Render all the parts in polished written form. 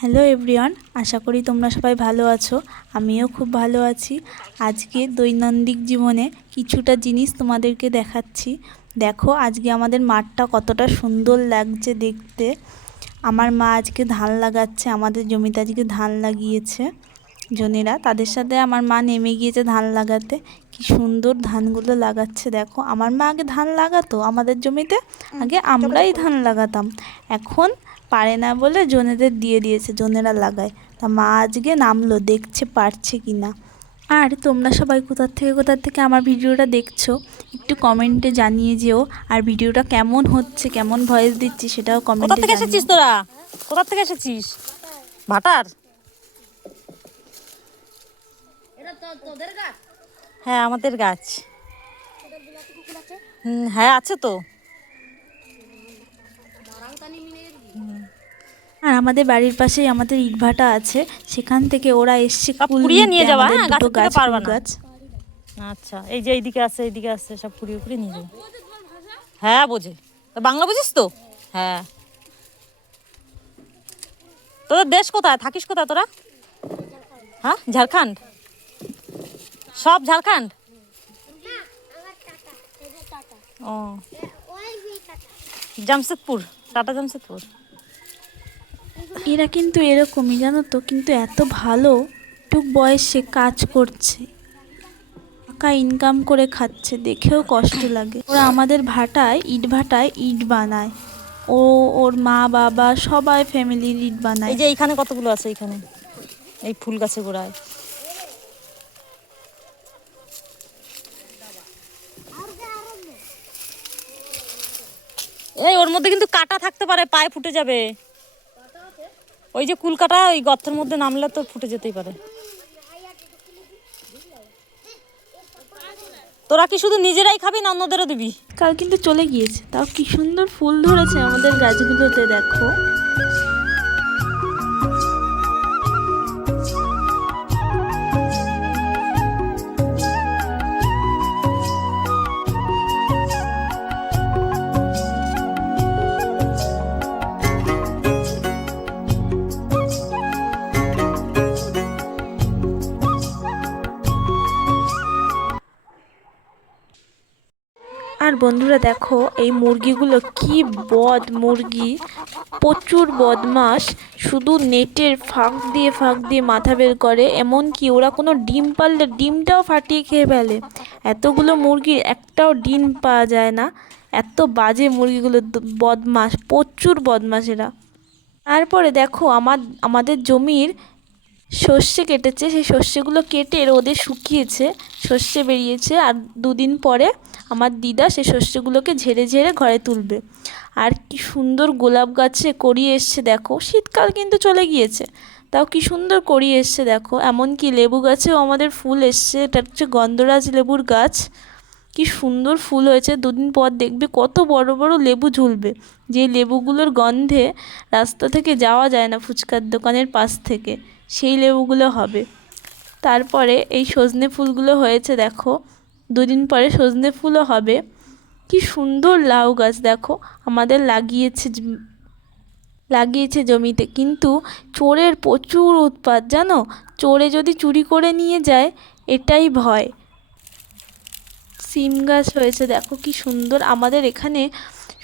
Hello everyone, আশা করি তোমরা সবাই ভালো আছো। আমিও খুব ভালো আছি। আজকে দৈনন্দিন জীবনে কিছুটা জিনিস তোমাদেরকে দেখাচ্ছি। দেখো আজকে আমাদের মাঠটা কতটা সুন্দর লাগছে দেখতে। আমার মা আজকে ধান লাগাচ্ছে, আমাদের জমিতে আজকে ধান লাগিয়েছে জনেরা। তাদের সাথে আমার মা নেমে গিয়েছে ধান লাগাতে। কি সুন্দর ধানগুলো লাগাচ্ছে দেখো। আমার মা আগে ধান লাগাতো আমাদের জমিতে, আগে আমরাই ধান লাগাতাম। এখন পারে না বলে জনেদের দিয়ে দিয়েছে, জনেরা লাগায়। তা মা আজকে নামলো, দেখছে পারছে কি না। আর তোমরা সবাই কোথা থেকে আমার ভিডিওটা দেখছো একটু কমেন্টে জানিয়ে যেও। আর ভিডিওটা কেমন হচ্ছে, কেমন ভয়েস দিচ্ছি সেটাও কোথা কমেন্টে থেকে এসেছিস তোরা? কোথা থেকে এসেছিস? ভাটার? হ্যাঁ, আমাদের গাছ। হ্যাঁ, আছে তো। আর আমাদের বাড়ির পাশেই আমাদের ইটভাটা আছে, সেখান থেকে ওরা এসছে কুল কুড়িয়ে নিতে নিয়ে যাওয়া। আমাদের হ্যাঁ, দুটো গাছের থেকে গাছ, পারবা কুল না। গাছ। আচ্ছা, এই যে এইদিকে আছে সব কুড়িয়ে কুড়িয়ে নিয়ে যাবো। হ্যাঁ, বোঝে। বাংলা বুঝিস তো? হ্যাঁ। তোদের দেশ কোথায়? থাকিস কোথায় তোরা? হ্যাঁ, ঝাড়খণ্ড? সব ঝাড়খণ্ড? ও, জামশেদপুর, টাটা জামশেদপুর। এরা কিন্তু এরকমই জানো তো, কিন্তু এত ভালো, টুক বয়সে কাজ করছে, টাকা ইনকাম করে খাচ্ছে, দেখেও কষ্ট লাগে। ওরা আমাদের ভাটায় ইট বানায়। ওর মা বাবা সবাই ফ্যামিলির ইট বানায়। এই যে এইখানে কতগুলো আছে, এইখানে এই ফুল গাছে গোড়ায়। এই ওর মধ্যে কিন্তু কাটা থাকতে পারে, পায়ে ফুটে যাবে। ওই যে কুল কাটা, ওই গর্তের মধ্যে নামলে তো ফুটে যেতেই পারে। তোরা কি শুধু নিজেরাই খাবি না অন্যদেরও দিবি? কাল কিন্তু চলে গিয়েছে, তাও কি সুন্দর ফুল ধরেছে আমাদের গাছগুলোতে দেখো। আর বন্ধুরা দেখো এই মুরগিগুলো কি মুরগি, প্রচুর বদমাস। শুধু নেটের ফাঁক দিয়ে মাথা বের করে, এমনকি ওরা কোনো ডিম পারলে ডিমটাও ফাটিয়ে খেয়ে ফেলে। এতগুলো মুরগির একটাও ডিম পাওয়া যায় না, এত বাজে মুরগিগুলো, বদমাস, প্রচুর বদমাস এরা। তারপরে দেখো আমাদের জমির সর্ষে কেটেছে, সেই সর্ষেগুলো কেটে রোদে শুকিয়েছে, সর্ষে বেরিয়েছে। আর দুদিন পরে আমার দিদা সেই সর্ষেগুলোকে ঝেড়ে ঝেড়ে ঘরে তুলবে। আর কি সুন্দর গোলাপ গাছে করিয়ে এসছে দেখো, শীতকাল কিন্তু চলে গিয়েছে, তাও কি সুন্দর করিয়ে এসছে দেখো। এমনকি লেবু গাছেও আমাদের ফুল এসছে, এটা হচ্ছে গন্ধরাজ লেবুর গাছ। কি সুন্দর ফুল হয়েছে, দুদিন পর দেখবে কত বড় বড় লেবু ঝুলবে, যে লেবুগুলোর গন্ধে রাস্তা থেকে যাওয়া যায় না, ফুচকার দোকানের পাশ থেকে, সেই লেবুগুলো হবে। তারপরে এই সজনে ফুলগুলো হয়েছে দেখো, দুদিন পরে সজনে ফুলও হবে। কি সুন্দর লাউ গাছ দেখো আমাদের লাগিয়েছে জমিতে, কিন্তু চোরের প্রচুর উৎপাত জানো। চোরে যদি চুরি করে নিয়ে যায়, এটাই ভয়। সিম গাছ হয়েছে দেখো কি সুন্দর। আমাদের এখানে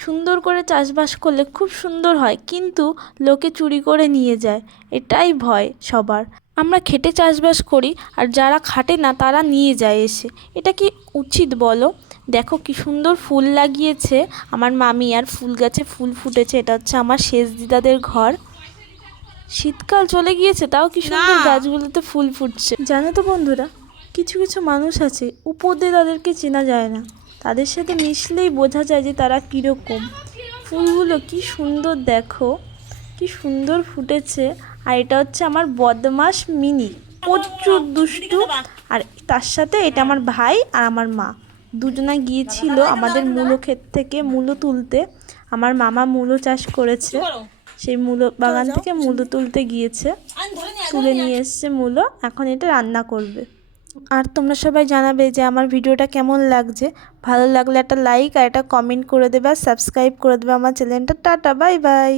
সুন্দর করে চাষবাস করলে খুব সুন্দর হয়, কিন্তু লোকে চুরি করে নিয়ে যায়, এটাই ভয় সবার। আমরা খেটে চাষবাস করি, আর যারা খাটে না তারা নিয়ে যায় এসে, এটা কি উচিত বলো? দেখো কি সুন্দর ফুল লাগিয়েছে আমার মামি, আর ফুল গাছে ফুল ফুটেছে। এটা হচ্ছে আমার শেষ দিদাদের ঘর। শীতকাল চলে গিয়েছে, তাও কি সুন্দর গাছগুলোতে ফুল ফুটছে। জানো তো বন্ধুরা, কিছু কিছু মানুষ আছে উপর দিয়ে তাদেরকে চেনা যায় না, তাদের সাথে মিশলেই বোঝা যায় যে তারা কীরকম। ফুলগুলো কি সুন্দর দেখো, কি সুন্দর ফুটেছে। আর এটা হচ্ছে আমার বদমাস মিনি, প্রচুর দুষ্টু। আর তার সাথে এটা আমার ভাই আর আমার মা, দুজনা গিয়েছিল আমাদের মূলো ক্ষেত থেকে মূলো তুলতে। আমার মামা মূলো চাষ করেছে, সেই মূলো বাগান থেকে মূলো তুলতে গিয়েছে, তুলে নিয়ে এসছে মূলো, এখন এটা রান্না করবে। আর তোমরা সবাই জানাবে যে আমার ভিডিওটা কেমন লাগছে। ভালো লাগলে একটা লাইক আর একটা কমেন্ট করে দেবে, আর সাবস্ক্রাইব করে দেবে আমার চ্যানেলটা। Tata, bye bye.